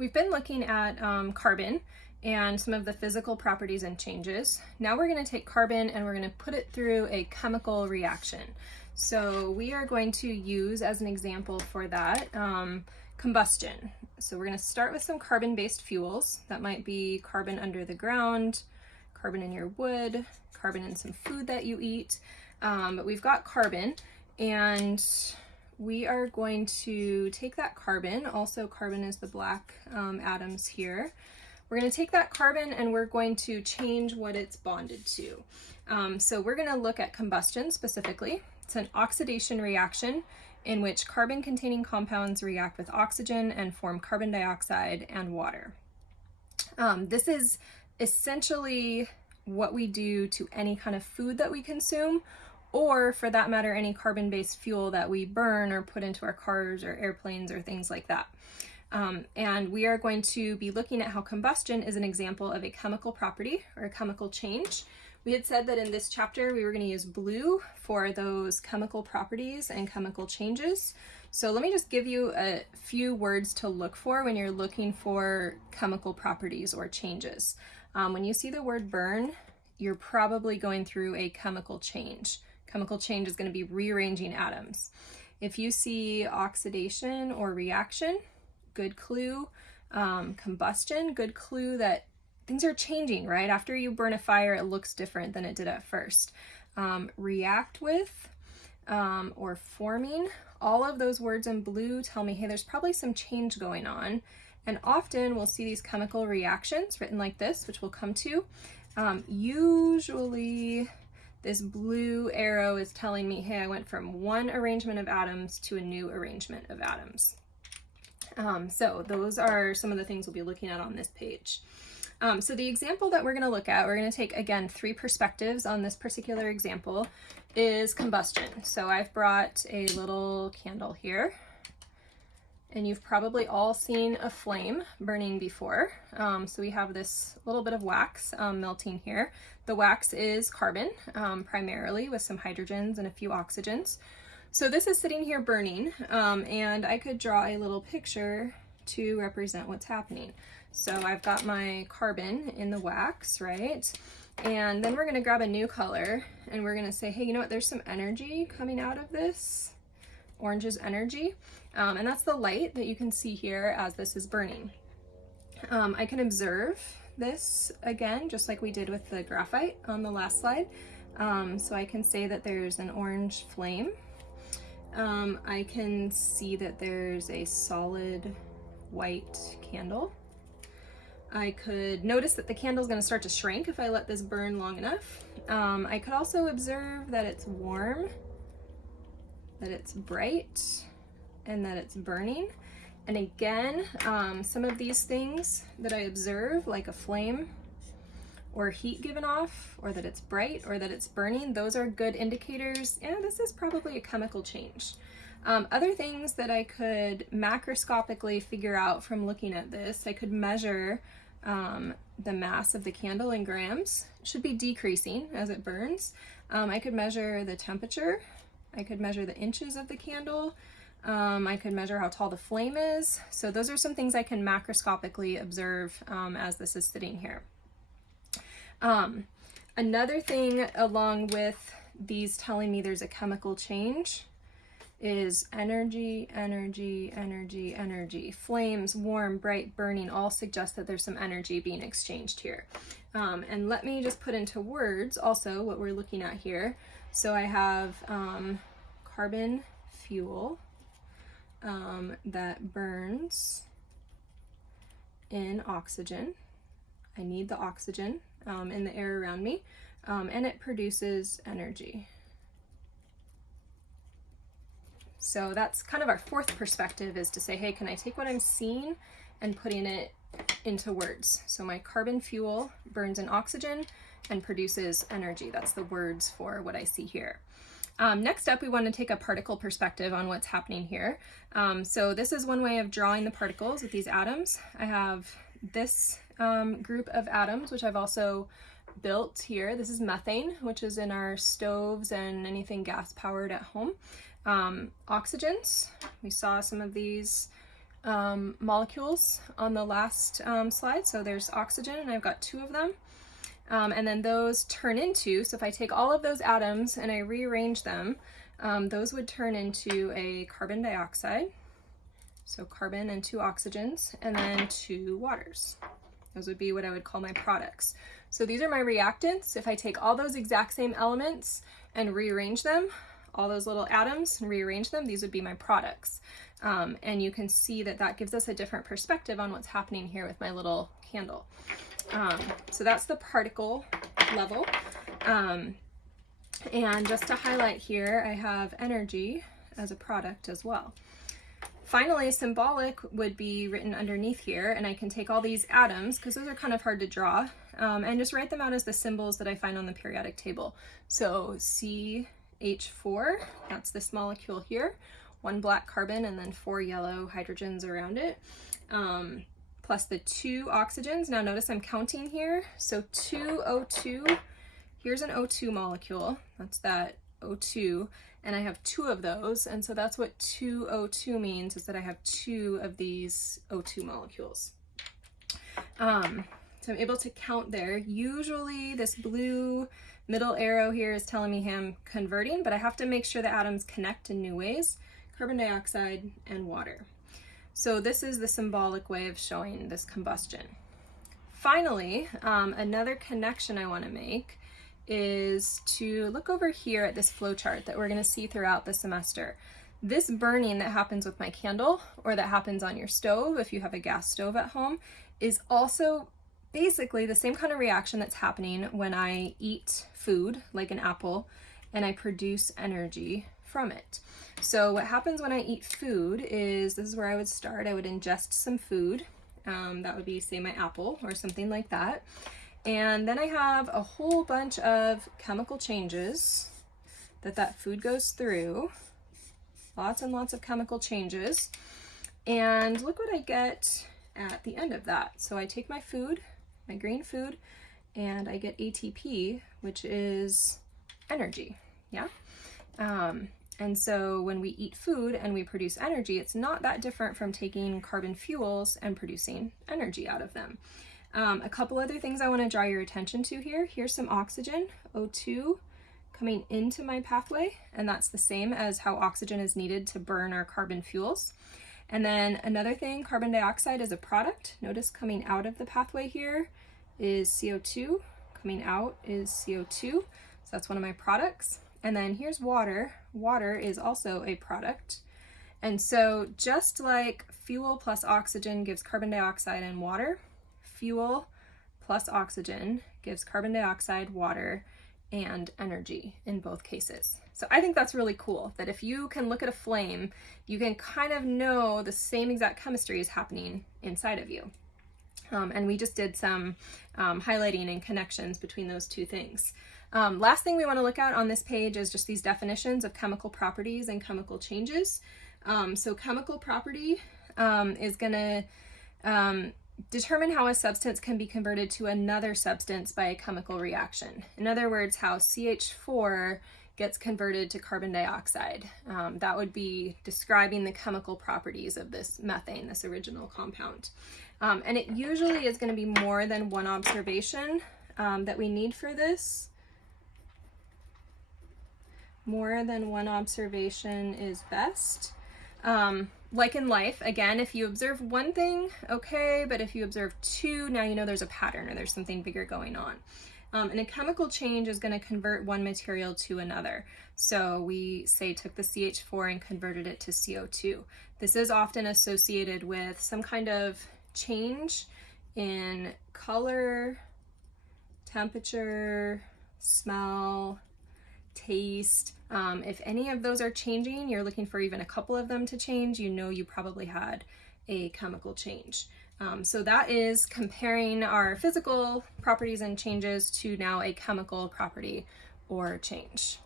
We've been looking at carbon and some of the physical properties and changes. Now we're going to take carbon and we're going to put it through a chemical reaction. So we are going to use as an example for that combustion. So we're going to start with some carbon-based fuels. That might be carbon under the ground, carbon in your wood, carbon in some food that you eat. But we've got carbon, and we are going to take that carbon, also carbon is the black atoms here. We're going to take that carbon and we're going to change what it's bonded to. So we're going to look at combustion specifically. It's an oxidation reaction in which carbon-containing compounds react with oxygen and form carbon dioxide and water. This is essentially what we do to any kind of food that we consume, or for that matter, any carbon-based fuel that we burn or put into our cars or airplanes or things like that. And we are going to be looking at how combustion is an example of a chemical property or a chemical change. We had said that in this chapter we were going to use blue for those chemical properties and chemical changes. So let me just give you a few words to look for when you're looking for chemical properties or changes. When you see the word burn, you're probably going through a chemical change. Chemical change is going to be rearranging atoms. If you see oxidation or reaction, good clue. Combustion, good clue that things are changing, right? After you burn a fire, it looks different than it did at first. React with or forming, all of those words in blue tell me, hey, there's probably some change going on. And often we'll see these chemical reactions written like this, which we'll come to. Usually this blue arrow is telling me, hey, I went from one arrangement of atoms to a new arrangement of atoms. So those are some of the things we'll be looking at on this page. So the example that we're going to look at, we're going to take, again, 3 perspectives on this particular example, is combustion. So I've brought a little candle here, and you've probably all seen a flame burning before. So we have this little bit of wax melting here. The wax is carbon, primarily, with some hydrogens and a few oxygens. So this is sitting here burning, and I could draw a little picture to represent what's happening. So I've got my carbon in the wax, right? And then we're going to grab a new color and we're going to say, hey, you know what? There's some energy coming out of this. Orange is energy. And that's the light that you can see here as this is burning. I can observe this again, just like we did with the graphite on the last slide. So I can say that there's an orange flame. I can see that there's a solid white candle. I could notice that the candle is going to start to shrink if I let this burn long enough. I could also observe that it's warm, that it's bright, and that it's burning. And again, some of these things that I observe, like a flame or heat given off, or that it's bright, or that it's burning, those are good indicators. Yeah, this is probably a chemical change. Other things that I could macroscopically figure out from looking at this, I could measure the mass of the candle in grams. It should be decreasing as it burns. I could measure the temperature. I could measure the inches of the candle. I could measure how tall the flame is. So those are some things I can macroscopically observe as this is sitting here. Another thing along with these telling me there's a chemical change is energy, energy, energy, energy. Flames, warm, bright, burning, all suggest that there's some energy being exchanged here. And let me just put into words also what we're looking at here. So I have carbon fuel that burns in oxygen. I need the oxygen in the air around me, and it produces energy. So that's kind of our 4th perspective, is to say, hey, can I take what I'm seeing and putting it into words? So my carbon fuel burns in oxygen and produces energy. That's the words for what I see here. Next up, we want to take a particle perspective on what's happening here. So this is one way of drawing the particles with these atoms. I have this group of atoms, which I've also built here. This is methane, which is in our stoves and anything gas powered at home. Oxygens, we saw some of these molecules on the last slide. So there's oxygen, and I've got 2 of them. And then those turn into, so if I take all of those atoms and I rearrange them, those would turn into a carbon dioxide. So carbon and 2 oxygens, and then 2 waters. Those would be what I would call my products. So these are my reactants. If I take all those exact same elements and rearrange them, all those little atoms, and rearrange them, these would be my products. And you can see that that gives us a different perspective on what's happening here with my little candle. So that's the particle level. And just to highlight here, I have energy as a product as well. Finally, symbolic would be written underneath here, and I can take all these atoms, because those are kind of hard to draw, and just write them out as the symbols that I find on the periodic table. So CH4, that's this molecule here, 1 black carbon and then 4 yellow hydrogens around it, plus the 2 oxygens. Now notice I'm counting here, so 2 O2, here's an O2 molecule, that's that O2, and I have 2 of those, and so that's what 2O2 means, is that I have 2 of these O2 molecules. So I'm able to count there. Usually this blue middle arrow here is telling me I'm converting, but I have to make sure the atoms connect in new ways, carbon dioxide and water. So this is the symbolic way of showing this combustion. Finally, another connection I want to make is to look over here at this flow chart that we're going to see throughout the semester. This burning that happens with my candle, or that happens on your stove if you have a gas stove at home, is also basically the same kind of reaction that's happening when I eat food, like an apple, and I produce energy from it. So what happens when I eat food is, this is where I would start. I would ingest some food. That would be, say, my apple or something like that. And then I have a whole bunch of chemical changes that food goes through. Lots and lots of chemical changes. And look what I get at the end of that. So I take my food, my green food, and I get ATP, which is energy, yeah? And so when we eat food and we produce energy, it's not that different from taking carbon fuels and producing energy out of them. A couple other things I want to draw your attention to here. Here's some oxygen, O2, coming into my pathway, and that's the same as how oxygen is needed to burn our carbon fuels. And then another thing, carbon dioxide is a product. Notice coming out of the pathway here is CO2, coming out is CO2, so that's one of my products. And then here's water. Water is also a product. And so just like fuel plus oxygen gives carbon dioxide and water, fuel plus oxygen gives carbon dioxide, water, and energy in both cases. So I think that's really cool, that if you can look at a flame, you can kind of know the same exact chemistry is happening inside of you. And we just did some highlighting and connections between those two things. Last thing we want to look at on this page is just these definitions of chemical properties and chemical changes. So chemical property is going to determine how a substance can be converted to another substance by a chemical reaction. In other words, how CH4 gets converted to carbon dioxide. That would be describing the chemical properties of this methane, this original compound. And it usually is going to be more than one observation that we need for this. More than one observation is best. Like in life, again, if you observe one thing, okay, but if you observe 2, now you know there's a pattern or there's something bigger going on. And a chemical change is going to convert one material to another. So we say took the CH4 and converted it to CO2. This is often associated with some kind of change in color, temperature, smell, taste. If any of those are changing, you're looking for even a couple of them to change, you know you probably had a chemical change. So that is comparing our physical properties and changes to now a chemical property or change.